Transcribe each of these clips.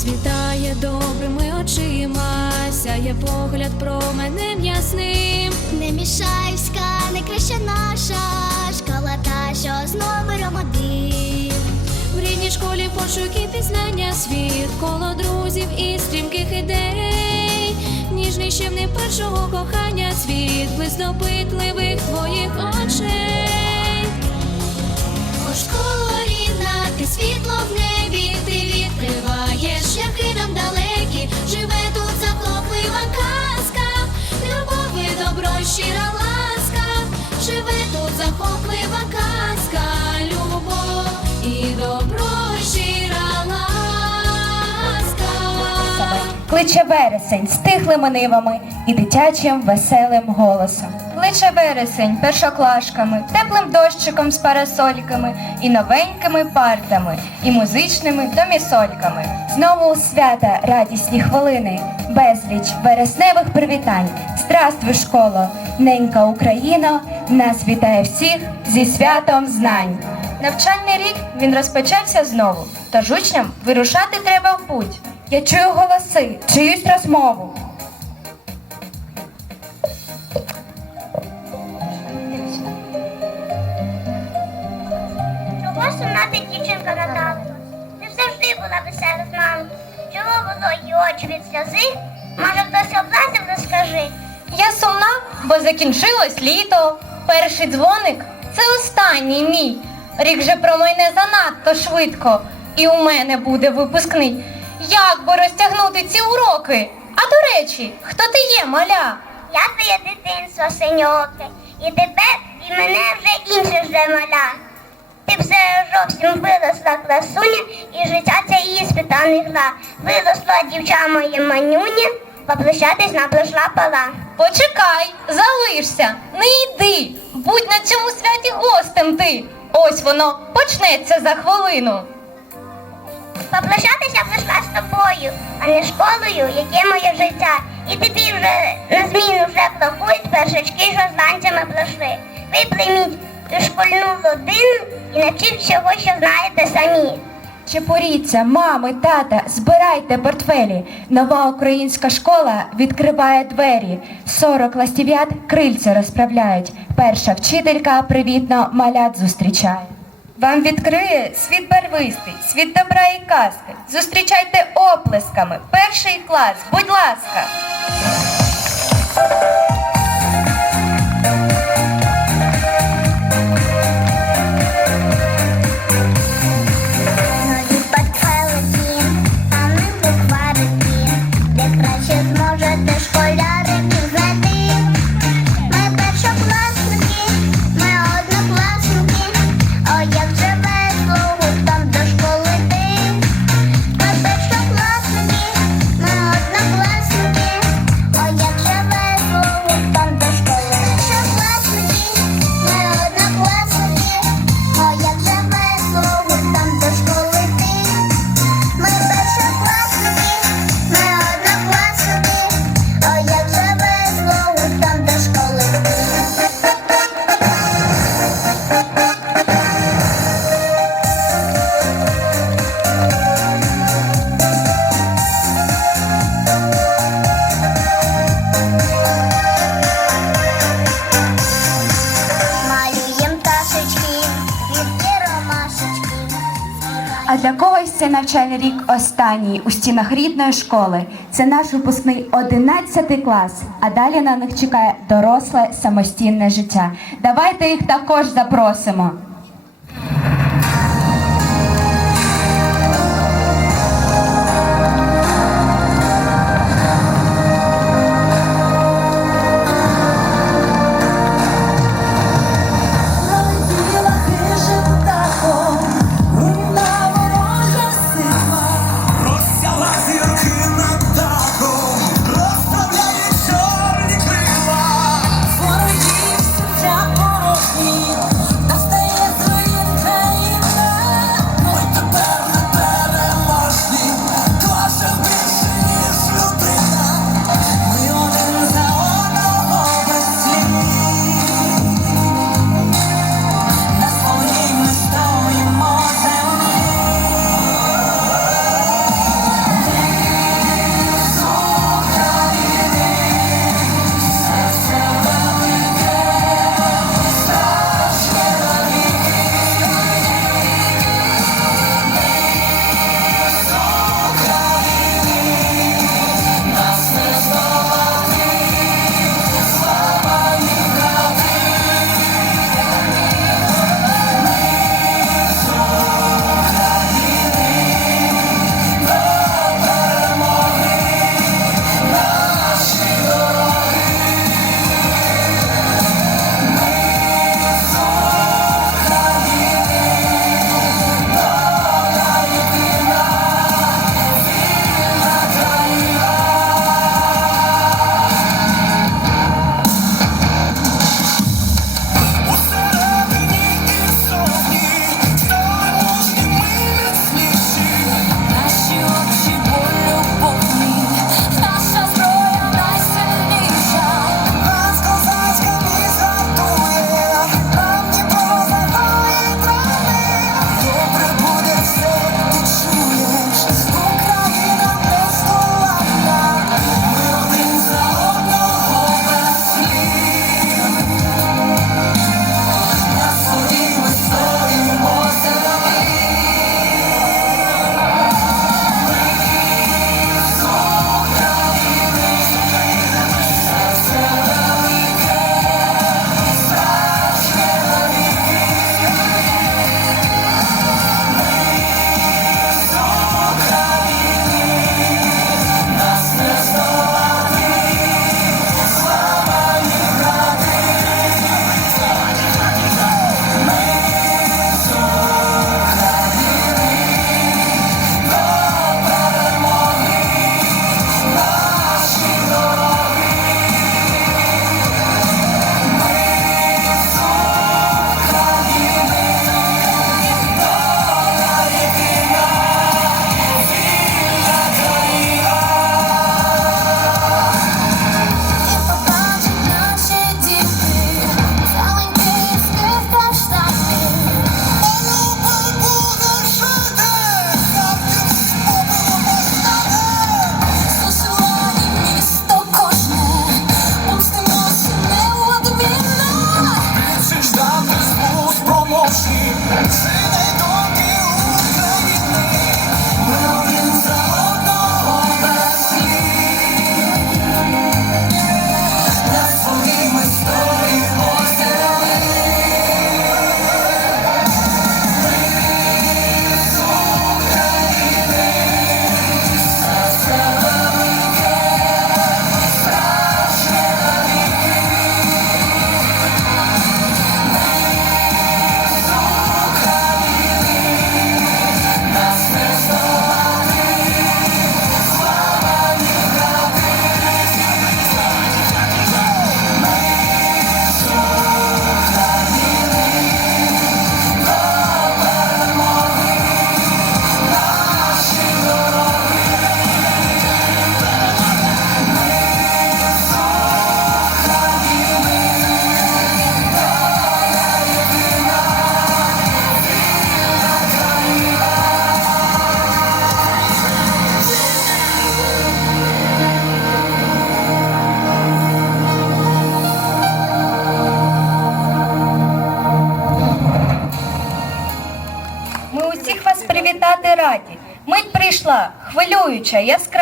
світає добрими очима, сяє погляд променем ясним. Не мішаївська, не краща наша школа та, що з номером один. В рідній школі пошуки пізнання світ, коло друзів і стрімких ідей. Ніжний щемний першого кохання світ, близь допитливих твоїх очей. О, школа рідна, ти світло в відкриваєш шляхи далекі. Живе тут захоплива казка, любов і добро, щира ласка. Живе тут захоплива казка, любов і добро, щира ласка. Кличе вересень стихлими нивами і дитячим веселим голосом. Кличе вересень першоклашками, теплим дощиком з парасольками, і новенькими партами, і музичними домісольками. Знову у свята радісні хвилини, безліч вересневих привітань. Здравствуй, школо, ненька Україно, нас вітає всіх зі святом знань. Навчальний рік він розпочався знову, тож учням вирушати треба в путь. Я чую голоси, чиюсь розмову. Чого сумна ти дівчинка Наталка? Ти завжди була весела з нами. Чого було й очі від сльози? Може хтось облазив, розкажи. Я сумна, бо закінчилось літо. Перший дзвоник це останній мій. Рік же про мене занадто швидко, і у мене буде випускний. Як би розтягнути ці уроки? А до речі, хто ти є, маля? Я твоє дитинство синьоке, і тебе, і мене вже інше вже маля. Ти вже зовсім виросла красуня, і життя це іспита не гра. Виросла дівча моє манюня, попрощатись наближла пора. Почекай, залишся, не йди. Будь на цьому святі гостем ти. Ось воно почнеться за хвилину. Попрощатися прийшла з тобою, а не школою, яке моє життя. І тобі вже на зміну вже крокують першачки, що з ланцями пройшли. Ви прийміть у школьну родину і навчіть всього, що знаєте самі. Чепуріться, мами, тата, збирайте портфелі. Нова українська школа відкриває двері. Сорок ластів'ят крильця розправляють. Перша вчителька привітно малят зустрічає. Вам відкриє світ барвистий, світ добра і казки. Зустрічайте оплесками. Перший клас, будь ласка. Навчальний рік останній у стінах рідної школи. Це наш випускний 11 клас. А далі на них чекає доросле самостійне життя. Давайте їх також запросимо.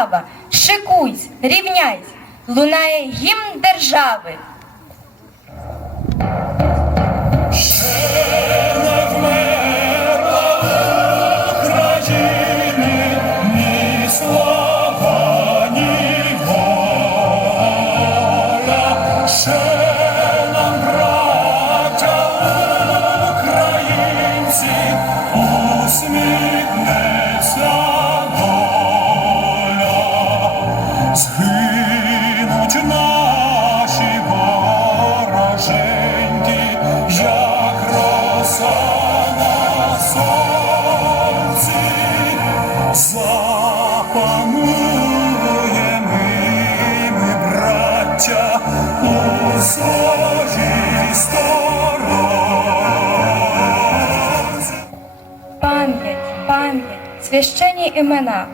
справа, шикуйсь, рівняйсь, лунає гімн держави. священні імена,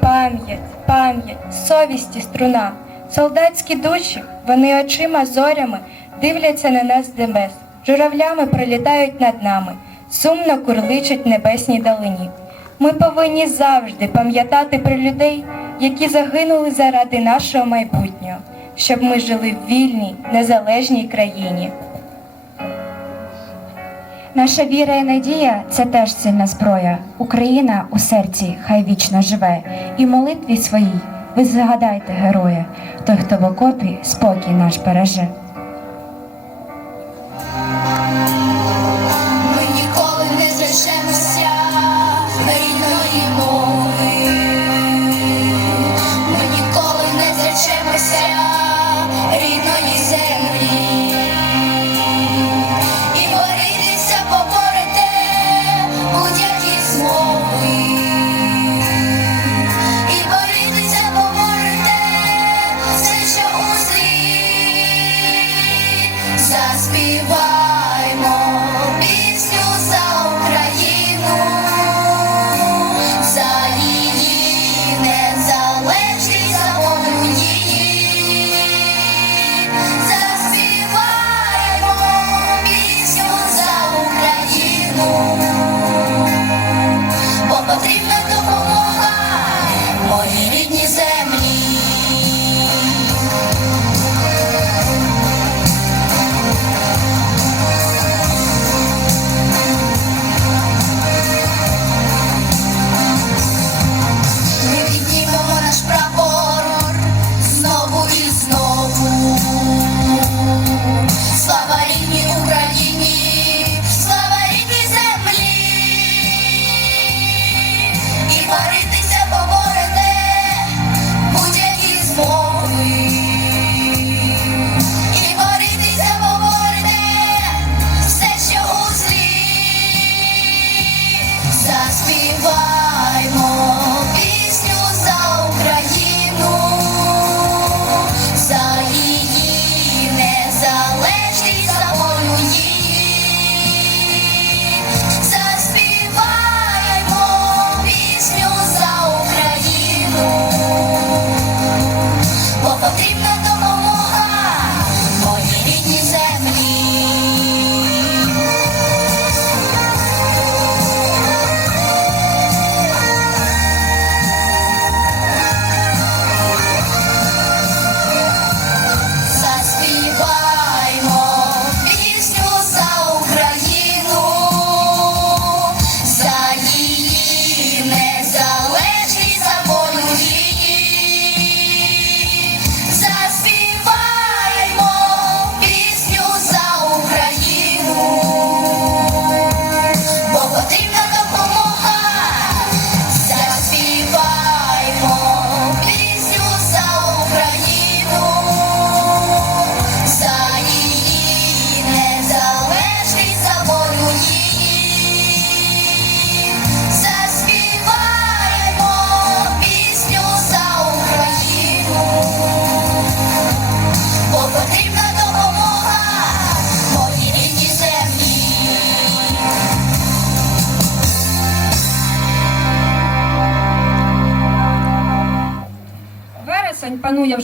пам'ять, пам'ять, совість і струна, солдатські душі, вони очима зорями дивляться на нас з небес, журавлями пролітають над нами, сумно курличуть небесні далині. Ми повинні завжди пам'ятати про людей, які загинули заради нашого майбутнього, щоб ми жили в вільній, незалежній країні. Наша віра і надія це теж сильна зброя. Україна у серці хай вічно живе, і в молитві своїй ви згадайте героя, той, хто в окопі, спокій наш береже.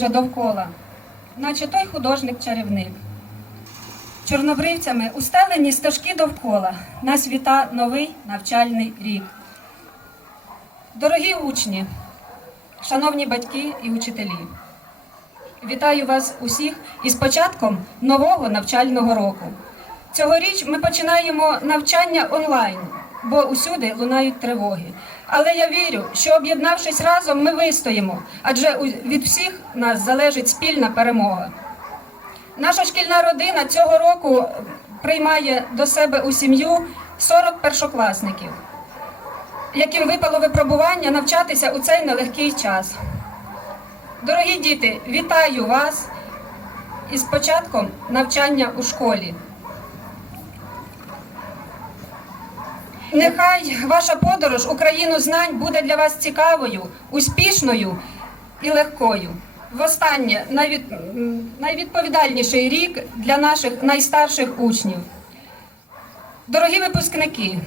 вже довкола, наче той художник-чарівник. Чорнобривцями устелені стежки довкола. Нас віта новий навчальний рік. Дорогі учні, шановні батьки і учителі, вітаю вас усіх із початком нового навчального року. Цьогоріч ми починаємо навчання онлайн, бо усюди лунають тривоги. Але я вірю, що об'єднавшись разом, ми вистоїмо, адже від всіх нас залежить спільна перемога. Наша шкільна родина цього року приймає до себе у сім'ю 40 першокласників, яким випало випробування навчатися у цей нелегкий час. Дорогі діти, вітаю вас із початком навчання у школі. Нехай ваша подорож у країну знань буде для вас цікавою, успішною і легкою. Востаннє найвід... найвідповідальніший рік для наших найстарших учнів. Дорогі випускники,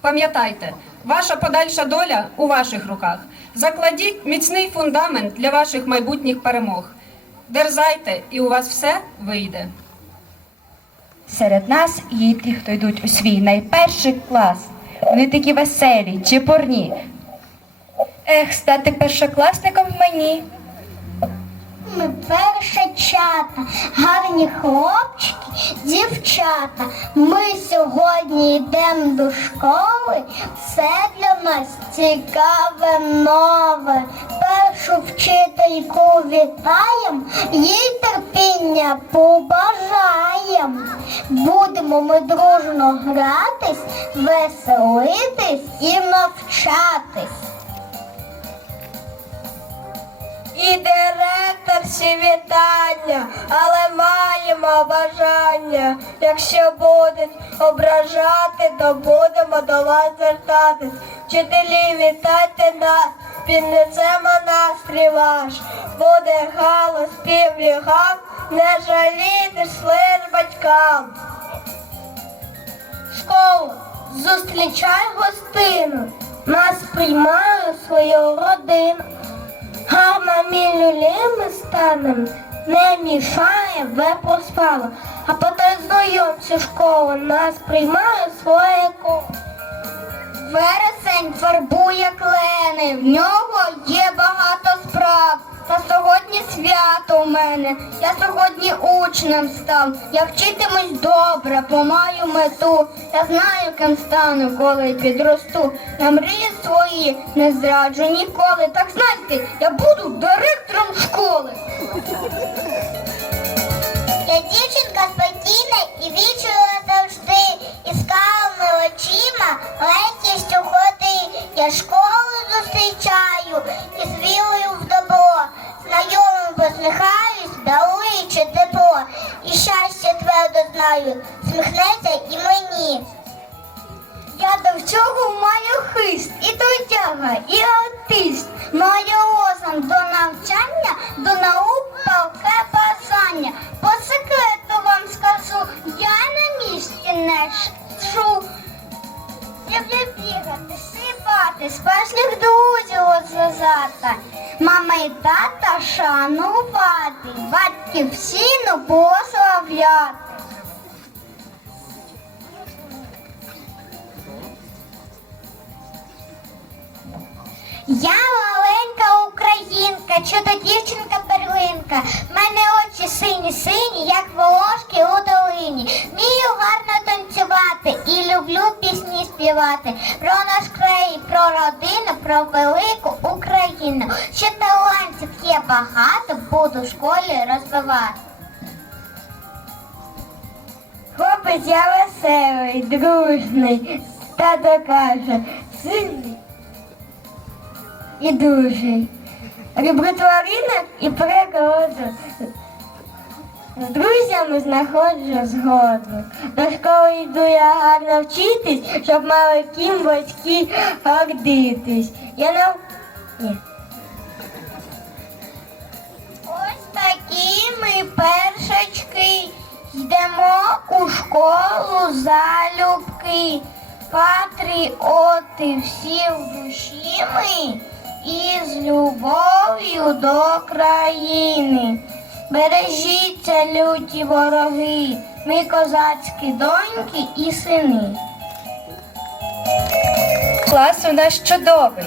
пам'ятайте, ваша подальша доля у ваших руках. Закладіть міцний фундамент для ваших майбутніх перемог. Дерзайте, і у вас все вийде. Серед нас є ті, хто йдуть у свій найперший клас. Вони такі веселі, чепурні. Ех, стати першокласником в мені. Ми першачата, гарні хлопчики, дівчата. Ми сьогодні йдемо до школи. Все для нас цікаве нове. Першу вчительку вітаєм, їй терпіння побажаєм. Будемо ми дружно гратись, веселитись і навчатись. І директорці вітання, але маємо бажання. Якщо будуть ображати, то будемо до вас звертатись. Вчителі, вітайте нас, піднесемо настрій ваш. Буде галас, спів не жалійте слиш батькам. Школу, зустрічай гостину, нас приймає свою родину. Гарно мілюлі ми станем, не мішає, ве поспала, А потім знайомці школи нас приймає своє коло. Вересень фарбує клени, в нього є у мене, я сьогодні учнем став. Я вчитимусь добре, бо маю мету. Я знаю, ким стану, коли підросту. Я мрії свої не зраджу ніколи. Так знайте, я буду директором школи. Я дівчинка спокійна і вічила завжди, і скалами очима легкістю ходи. Я школу зустрічаю і з вірою в добро. Знайомим посміхаюсь, даруючи тепло. І щастя твердо знаю, сміхнеться і мені. Я до всього маю хист, і трудяга, і артист. Маю лозунг до навчання, до наук палке бажання. По секрету вам скажу, я на місці не шу. Люблю бігати, сипати, справжніх друзів розв'язати. Мама і тата шанувати, батьківщину прославляти. Я українка, чудо дівчинка перлинка. В мене очі сині, сині, як волошки у долині. Вмію гарно танцювати і люблю пісні співати. Про наш край, про родину, про велику Україну. Ще талантів є багато, буду в школі розвивати. Хлопець я веселий, дружний, тато каже, сильний і дужий. Люблю тваринок і природу. З друзями знаходжу згоду. До школи йду я гарно вчитись, щоб мали ким батьки гордитись. Я нав... Ні. Ось такі ми першачки. Йдемо у школу залюбки. Патріоти всі в душі ми і з любов'ю до країни. Бережіться, люті вороги, ми козацькі доньки і сини. Клас у нас чудовий.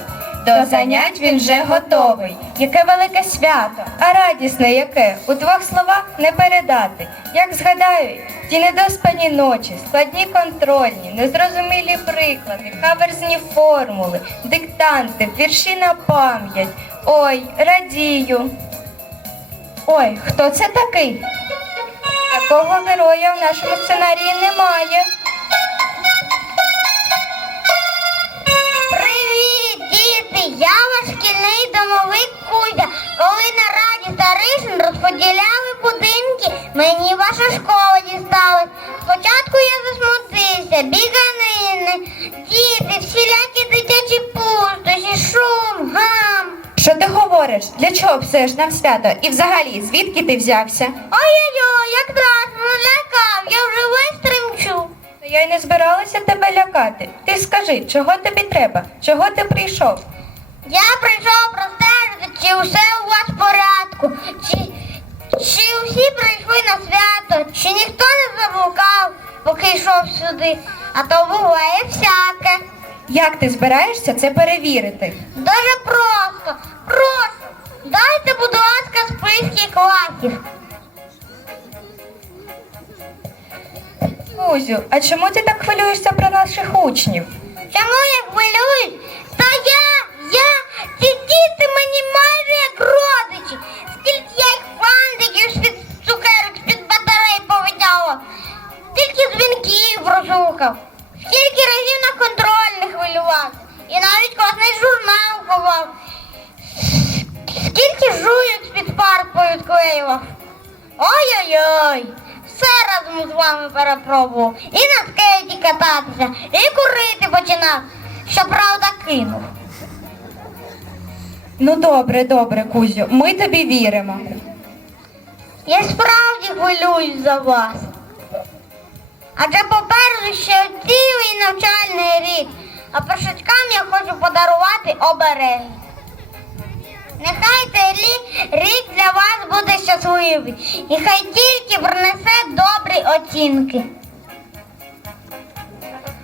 До занять він вже готовий. Яке велике свято, а радісне яке. У двох словах не передати. Як згадаю, ті недоспані ночі, складні контрольні, незрозумілі приклади, каверзні формули, диктанти, вірші на пам'ять. Ой, радію. Ой, хто це такий? Такого героя в нашому сценарії немає. Я ваш шкільний домовик Кузя. Коли на раді старишин розподіляли будинки, мені ваша школа дісталась. Спочатку я засмутився, біганини, діти, всілякі дитячі пустощі, шум, гам. Що ти говориш? Для чого псуєш нам свято? І взагалі, звідки ти взявся? Ой-ой-ой, як страшно налякав, я вже весь тремчу. Я й не збиралася тебе лякати. Ти скажи, чого тобі треба? Чого ти прийшов? Я прийшов простежити, чи все у вас в порядку, чи, чи усі прийшли на свято, чи ніхто не заблукав, поки йшов сюди, а то буває всяке. Як ти збираєшся це перевірити? Дуже просто, просто. Дайте, будь ласка, списки класів. Кузю, а чому ти так хвилюєшся про наших учнів? Чому я хвилююсь? Та я, я, ці діти мені майже як родичі. Скільки я їх фантиків з-під цукерок, з-під батарей повитягував. Скільки дзвінків прослухав. Скільки разів на контрольних хвилювався. І навіть класний журнал ховав. Скільки жуйок з-під парт повідклеював. Ой-ой-ой. Все разом з вами перепробував. І на скейті кататися, і курити починав. Щоправда, кинув. Ну добре, добре, Кузю, ми тобі віримо. Я справді хвилююсь за вас. Адже попереду ще цілий навчальний рік, а першачкам я хочу подарувати обереги. Нехай цей рік, для вас буде щасливий, і хай тільки принесе добрі оцінки.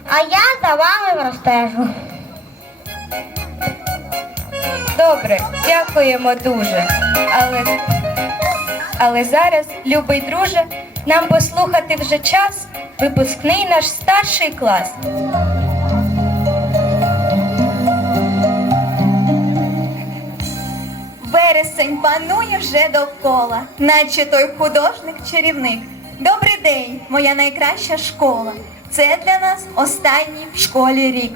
А я за вами простежу. Добре, дякуємо дуже. Але, але зараз, любий друже, нам послухати вже час випускний наш старший клас. Вересень панує вже довкола, наче той художник-чарівник. Добрий день, моя найкраща школа. Це для нас останній в школі рік.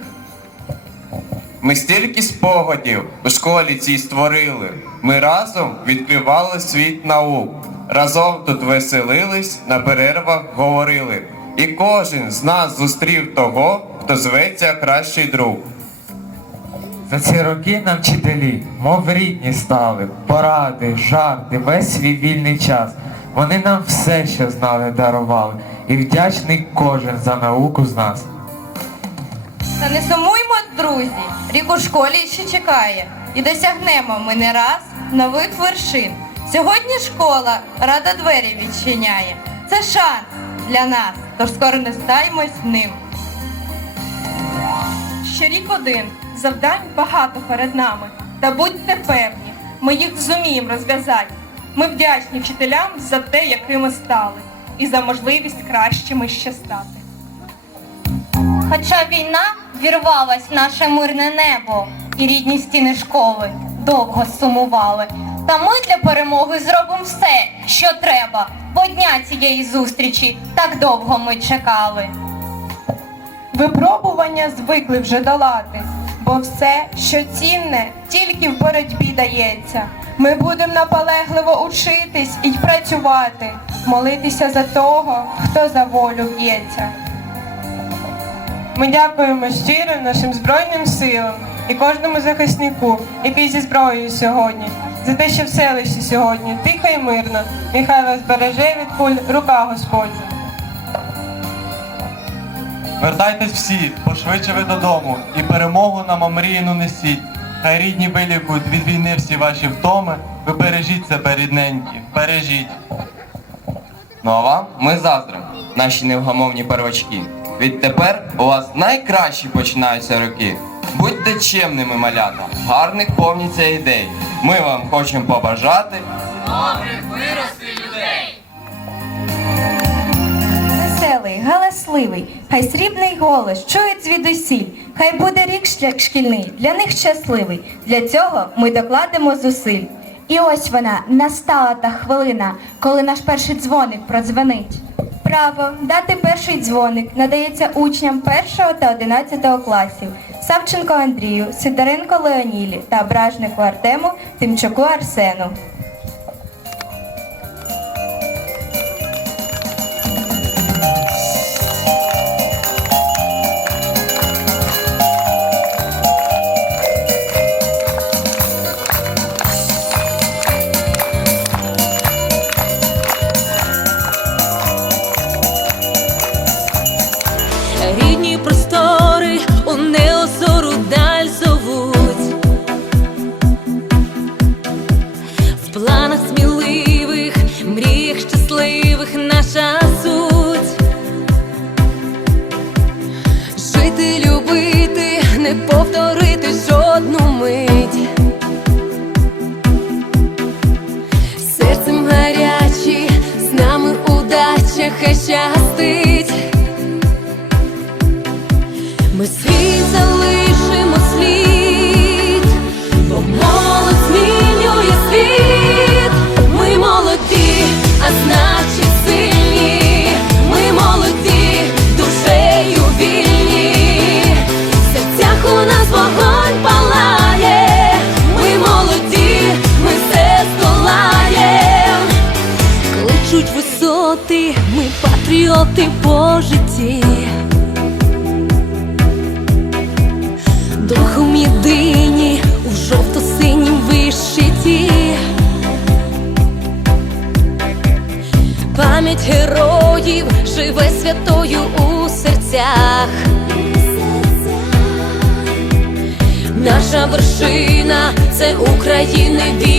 Ми стільки спогадів у школі цій створили. Ми разом відкривали світ наук. Разом тут веселились, на перервах говорили. І кожен з нас зустрів того, хто зветься кращий друг. За ці роки нам вчителі, мов рідні стали, поради, жарти, весь свій вільний час. Вони нам все, що знали, дарували, і вдячний кожен за науку з нас. Та не сумуймо, друзі, рік у школі ще чекає. І досягнемо ми не раз нових вершин. Сьогодні школа рада двері відчиняє. Це шанс для нас, тож скоро не стаймось ним. Ще рік один. Завдань багато перед нами. Та будьте певні, ми їх зуміємо розв'язати. Ми вдячні вчителям за те, якими стали, і за можливість кращими ще стати. Хоча війна вірвалась в наше мирне небо, і рідні стіни школи довго сумували. Та ми для перемоги зробимо все, що треба, бо дня цієї зустрічі так довго ми чекали. Випробування звикли вже долати, бо все, що цінне, тільки в боротьбі дається. Ми будемо наполегливо учитись і працювати, молитися за того, хто за волю б'ється. Ми дякуємо щиро нашим Збройним силам і кожному захиснику, який зі зброєю сьогодні, за те, що в селищі сьогодні тихо і мирно. Нехай вас береже від куль рука Господня. Вертайтесь всі, пошвидше ви додому, і перемогу нам омріяну несіть. Хай рідні вилікують від війни всі ваші втоми. Ви бережіть себе, рідненькі, бережіть. Ну а вам ми заздримо, наші невгамовні первачки. Відтепер у вас найкращі починаються роки. Будьте чемними, малята, гарних повніться ідей. Ми вам хочемо побажати Веселий, галасливий, хай срібний голос чують звідусіль, хай буде рік шкільний, для них щасливий. Для цього ми докладемо зусиль. І ось вона, настала та хвилина, коли наш перший дзвоник продзвонить. Право дати перший дзвоник надається учням 1 та 11 класів Савченко Андрію, Сидоренко Леонілі та Бражнику Артему, Тимчуку Арсену. Це України.